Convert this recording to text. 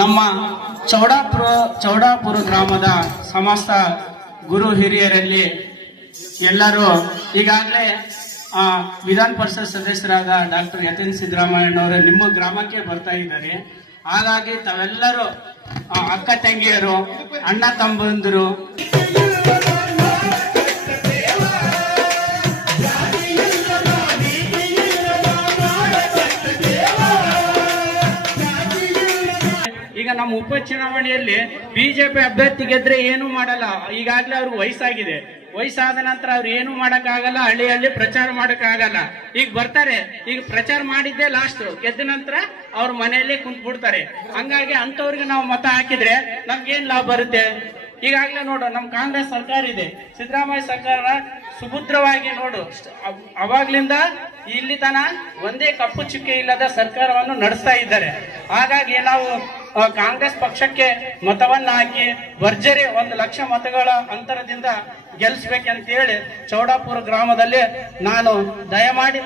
ನಮ್ಮ ಚೌಡಾಪುರ ಗ್ರಾಮದ ಸಮಸ್ತ ಗುರು ಹಿರಿಯರಲ್ಲಿ ಎಲ್ಲರೂ ಈಗಾಗಲೇ ವಿಧಾನ ಪರಿಷತ್ ಸದಸ್ಯರಾದ ಡಾಕ್ಟರ್ ಯತೀಂದ್ರ ಸಿದ್ದರಾಮಯ್ಯನವರು ನಿಮ್ಮ ಗ್ರಾಮಕ್ಕೆ ಬರ್ತಾ ಇದ್ದಾರೆ. ಹಾಗಾಗಿ ತಾವೆಲ್ಲರೂ ಅಕ್ಕ ತಂಗಿಯರು, ಅಣ್ಣ ತಮ್ಮಂದಿರು, ಈಗ ನಮ್ಮ ಉಪಚುನಾವಣೆಯಲ್ಲಿ ಬಿಜೆಪಿ ಅಭ್ಯರ್ಥಿ ಗೆದ್ರೆ ಏನು ಮಾಡಲ್ಲ. ಈಗಾಗಲೇ ಅವ್ರಿಗೆ ವಯಸ್ಸಾಗಿದೆ. ವಯಸ್ಸಾದ ನಂತರ ಅವ್ರು ಏನು ಮಾಡಕ್ಕಾಗಲ್ಲ, ಹಳ್ಳಿ ಪ್ರಚಾರ ಮಾಡಕ್ಕಾಗಲ್ಲ. ಈಗ ಬರ್ತಾರೆ, ಈಗ ಪ್ರಚಾರ ಮಾಡಿದ್ದೆ ಲಾಸ್ಟ್, ಗೆದ್ದ ನಂತರ ಅವ್ರ ಮನೆಯಲ್ಲೇ ಕುಂತ್ ಬಿಡ್ತಾರೆ. ಹಂಗಾಗಿ ಅಂತವ್ರಿಗೆ ನಾವು ಮತ ಹಾಕಿದ್ರೆ ನಮ್ಗೇನ್ ಲಾಭ ಬರುತ್ತೆ? ಈಗಾಗಲೇ ನೋಡು, ನಮ್ ಕಾಂಗ್ರೆಸ್ ಸರ್ಕಾರ ಇದೆ, ಸಿದ್ದರಾಮಯ್ಯ ಸರ್ಕಾರ ಸುಭದ್ರವಾಗಿ ನೋಡು, ಅವಾಗ್ಲಿಂದ ಇಲ್ಲಿ ತನ ಒಂದೇ ಕಪ್ಪು ಚುಕ್ಕೆ ಇಲ್ಲದ ಸರ್ಕಾರವನ್ನು ನಡೆಸ್ತಾ ಇದ್ದಾರೆ. ಹಾಗಾಗಿ ನಾವು ಕಾಂಗ್ರೆಸ್ ಪಕ್ಷಕ್ಕೆ ಮತವನ್ನ ಹಾಕಿ ಭರ್ಜರಿ 1 ಲಕ್ಷ ಮತಗಳ ಅಂತರದಿಂದ ಗೆಲ್ಲಿಸ್ಬೇಕಂತ ಹೇಳಿ ಚೌಡಾಪುರ ಗ್ರಾಮದಲ್ಲಿ ನಾನು ದಯಮಾಡಿ